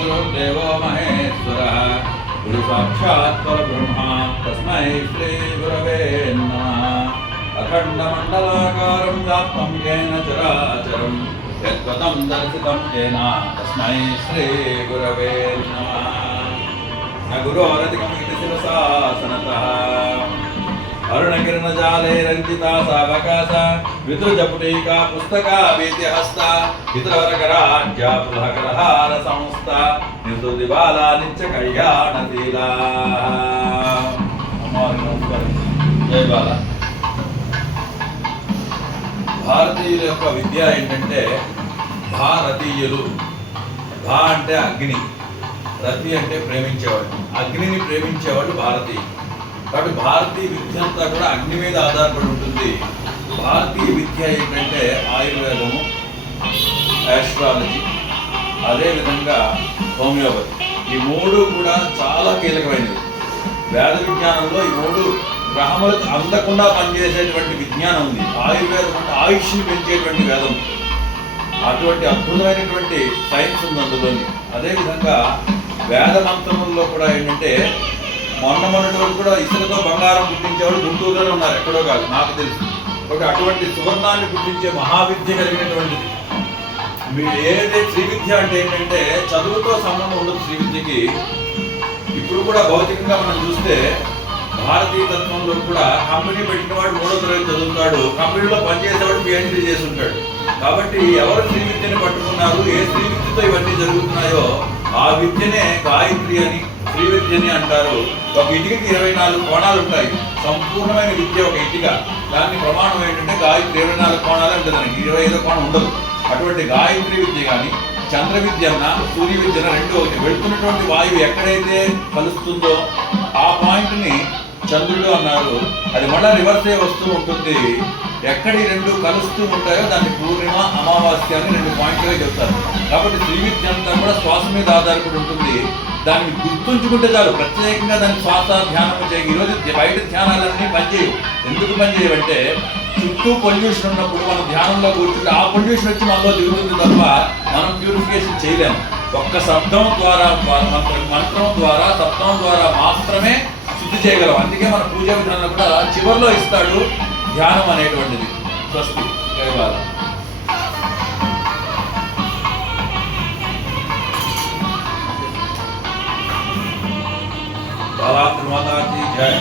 गुरुर्देवो महेश्वरः गुरु साक्षात् परब्रह्म तस्मै श्री गुरवे नमः। अखण्डमण्डलाकारं व्याप्तं येन चराचरं यत्पदं दर्शितं येन तस्मै श्री गुरवे नमः। न गुरोरधिकमिति शिरसा सनतः अरुणकिरणजाले रञ्जिता सावकाश विद्रुजपुटीका पुस्तका वीत्यहस्ता विद्रवरकराज्या पुलहकरहार संस्था निर्दुदिबाला नित्य कल्याणशीला। జై బాల. భారతీయుల యొక్క విద్య ఏంటంటే భారతీయులు. భా అంటే అగ్ని, రతి అంటే ప్రేమించేవాడు, అగ్నిని ప్రేమించేవాడు భారతీయులు. కాబట్టి భారతీయ విద్య అంతా కూడా అగ్ని మీద ఆధారపడి ఉంటుంది. భారతీయ విద్య ఏంటంటే ఆయుర్వేదము, ఆస్ట్రాలజీ, అదేవిధంగా హోమియోపతి. ఈ మూడు కూడా చాలా కీలకమైనవి. వేద విజ్ఞానంలో ఈ మూడు గ్రహములకు అందకుండా పనిచేసేటువంటి విజ్ఞానం ఉంది. ఆయుర్వేదం అంటే ఆయుష్ని పెంచేటువంటి వేదం. అటువంటి అద్భుతమైనటువంటి సైన్స్ ఉంది అందులోని. అదేవిధంగా వేద మంత్రముల్లో కూడా ఏంటంటే మొన్నటి వరకు కూడా ఇసుకతో బంగారం పుట్టించేవాడు గుంటూరులోనే ఉన్నారు, ఎక్కడో కాదు, నాకు తెలుసు. ఒకటి అటువంటి సువర్ణాన్ని పుట్టించే మహావిద్య కలిగినటువంటిది. ఏదైతే శ్రీ విద్య అంటే ఏంటంటే చదువుతో సంబంధం ఉండదు శ్రీ విద్యకి. ఇప్పుడు కూడా భౌతికంగా మనం చూస్తే భారతీయ తత్వంలో కూడా కంపెనీ పెట్టిన వాడు 3వ తరగతి చదువుతాడు, కంపెనీలో పనిచేసేవాడు PhD చేసి ఉంటాడు. కాబట్టి ఎవరు శ్రీ విద్యని పట్టుకున్నారు, ఏ శ్రీ విద్యతో ఇవన్నీ జరుగుతున్నాయో ఆ విద్యనే గాయత్రి అని, శ్రీ విద్యని అంటారు. ఒక ఇటుకకి 24 కోణాలు ఉంటాయి. సంపూర్ణమైన విద్య ఒక ఇటుక. దాన్ని ప్రమాణం ఏంటంటే గాయత్రి 24 కోణాలే ఉంటుంది, దానికి 25వ కోణం ఉండదు. అటువంటి గాయత్రి విద్య కానీ చంద్ర విద్య అన్న సూర్య విద్యన రెండు ఒకటి. వెళుతున్నటువంటి వాయువు ఎక్కడైతే కలుస్తుందో ఆ పాయింట్ని చంద్రుడు అన్నారు. అది మళ్ళీ రివర్స్ అయ్యే వస్తూ ఉంటుంది. ఎక్కడి రెండు కలుస్తూ ఉంటాయో దాన్ని పూర్ణిమ, అమావాస్య అని 2 పాయింట్లుగా చెప్తారు. కాబట్టి శ్రీ విద్య అంతా కూడా శ్వాస మీద ఆధారపడి ఉంటుంది. దాన్ని గుర్తుంచుకుంటే చాలు. ప్రత్యేకంగా దాన్ని శ్వాస ధ్యానం చేయ. ఈరోజు బయట ధ్యానాలన్నీ పనిచేయవు. ఎందుకు పనిచేయవంటే చుట్టూ పొల్యూషన్ ఉన్నప్పుడు మనం ధ్యానంలో కూర్చుంటే ఆ పొల్యూషన్ వచ్చి మనలో దిగుతుంది తప్ప మనం ప్యూరిఫికేషన్ చేయలేము. ఒక్క శబ్దం ద్వారా, మంత్రం ద్వారా, శబ్దం ద్వారా మాత్రమే శుద్ధి చేయగలం. అందుకే మన పూజా విధానంలో కూడా చివరిలో ఇస్తాడు ధ్యానం అనేటువంటిది. స్వస్తి. జై బాల. భారత్ మాతా కీ జై.